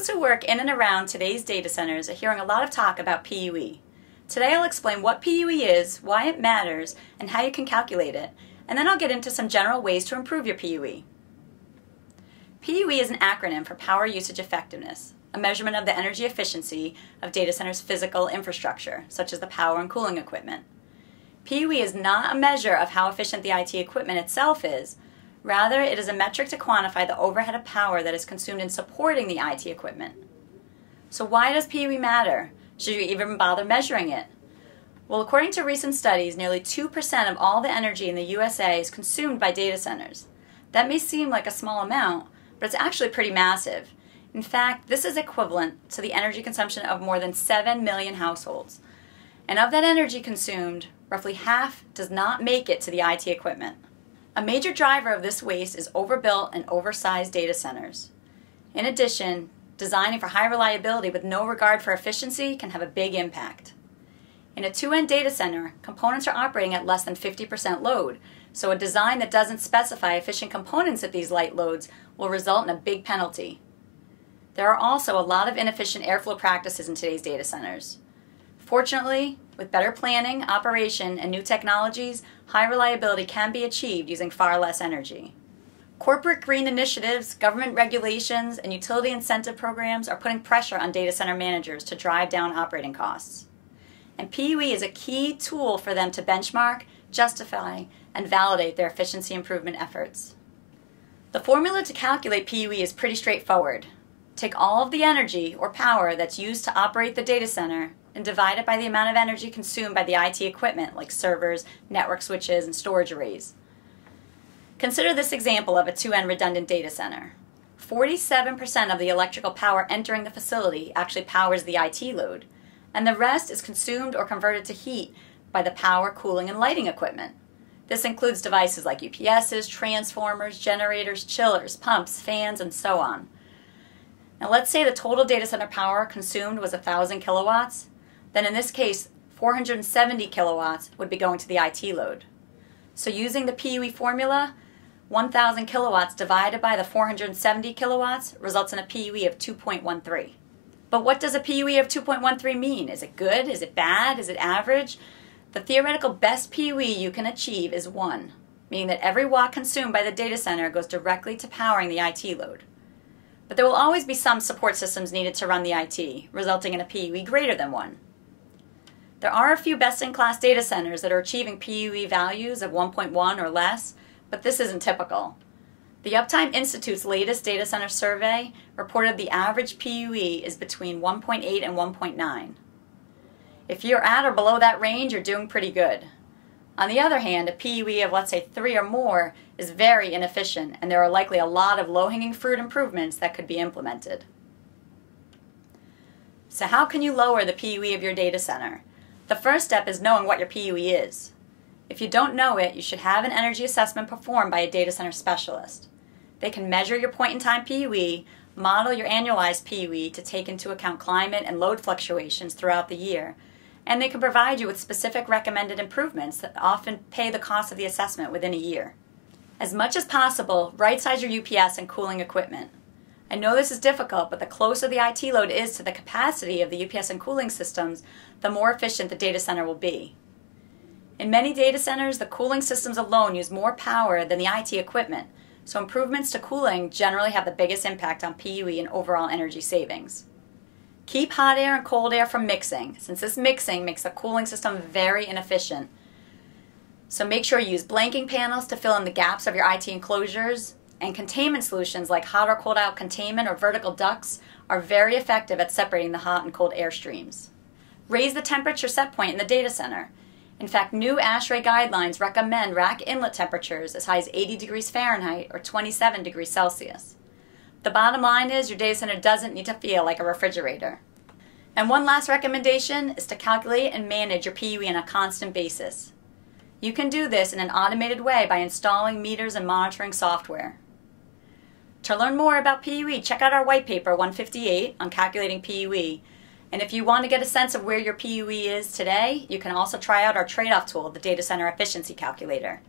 Those who work in and around today's data centers are hearing a lot of talk about PUE. Today I'll explain what PUE is, why it matters, and how you can calculate it, and then I'll get into some general ways to improve your PUE. PUE is an acronym for Power Usage Effectiveness, a measurement of the energy efficiency of data centers' physical infrastructure, such as the power and cooling equipment. PUE is not a measure of how efficient the IT equipment itself is. Rather, it is a metric to quantify the overhead of power that is consumed in supporting the IT equipment. So why does PUE matter? Should you even bother measuring it? Well, according to recent studies, nearly 2% of all the energy in the USA is consumed by data centers. That may seem like a small amount, but it's actually pretty massive. In fact, this is equivalent to the energy consumption of more than 7 million households. And of that energy consumed, roughly half does not make it to the IT equipment. A major driver of this waste is overbuilt and oversized data centers. In addition, designing for high reliability with no regard for efficiency can have a big impact. In a 2N data center, components are operating at less than 50% load, so a design that doesn't specify efficient components at these light loads will result in a big penalty. There are also a lot of inefficient airflow practices in today's data centers. Fortunately, with better planning, operation, and new technologies, high reliability can be achieved using far less energy. Corporate green initiatives, government regulations, and utility incentive programs are putting pressure on data center managers to drive down operating costs. And PUE is a key tool for them to benchmark, justify, and validate their efficiency improvement efforts. The formula to calculate PUE is pretty straightforward. Take all of the energy or power that's used to operate the data center and divide it by the amount of energy consumed by the IT equipment like servers, network switches, and storage arrays. Consider this example of a 2N redundant data center. 47% of the electrical power entering the facility actually powers the IT load, and the rest is consumed or converted to heat by the power, cooling, and lighting equipment. This includes devices like UPSs, transformers, generators, chillers, pumps, fans, and so on. Now let's say the total data center power consumed was 1,000 kilowatts. Then in this case, 470 kilowatts would be going to the IT load. So using the PUE formula, 1,000 kilowatts divided by the 470 kilowatts results in a PUE of 2.13. But what does a PUE of 2.13 mean? Is it good? Is it bad? Is it average? The theoretical best PUE you can achieve is 1, meaning that every watt consumed by the data center goes directly to powering the IT load. But there will always be some support systems needed to run the IT, resulting in a PUE greater than 1. There are a few best-in-class data centers that are achieving PUE values of 1.1 or less, but this isn't typical. The Uptime Institute's latest data center survey reported the average PUE is between 1.8 and 1.9. If you're at or below that range, you're doing pretty good. On the other hand, a PUE of let's say 3 or more is very inefficient, and there are likely a lot of low-hanging fruit improvements that could be implemented. So how can you lower the PUE of your data center? The first step is knowing what your PUE is. If you don't know it, you should have an energy assessment performed by a data center specialist. They can measure your point-in-time PUE, model your annualized PUE to take into account climate and load fluctuations throughout the year, and they can provide you with specific recommended improvements that often pay the cost of the assessment within a year. As much as possible, right-size your UPS and cooling equipment. I know this is difficult, but the closer the IT load is to the capacity of the UPS and cooling systems, the more efficient the data center will be. In many data centers, the cooling systems alone use more power than the IT equipment, so improvements to cooling generally have the biggest impact on PUE and overall energy savings. Keep hot air and cold air from mixing, since this mixing makes the cooling system very inefficient. So make sure you use blanking panels to fill in the gaps of your IT enclosures, and containment solutions like hot or cold out containment or vertical ducts are very effective at separating the hot and cold air streams. Raise the temperature set point in the data center. In fact, new ASHRAE guidelines recommend rack inlet temperatures as high as 80 degrees Fahrenheit or 27 degrees Celsius. The bottom line is your data center doesn't need to feel like a refrigerator. And one last recommendation is to calculate and manage your PUE on a constant basis. You can do this in an automated way by installing meters and monitoring software. To learn more about PUE, check out our white paper 158 on calculating PUE. And if you want to get a sense of where your PUE is today, you can also try out our trade-off tool, the Data Center Efficiency Calculator.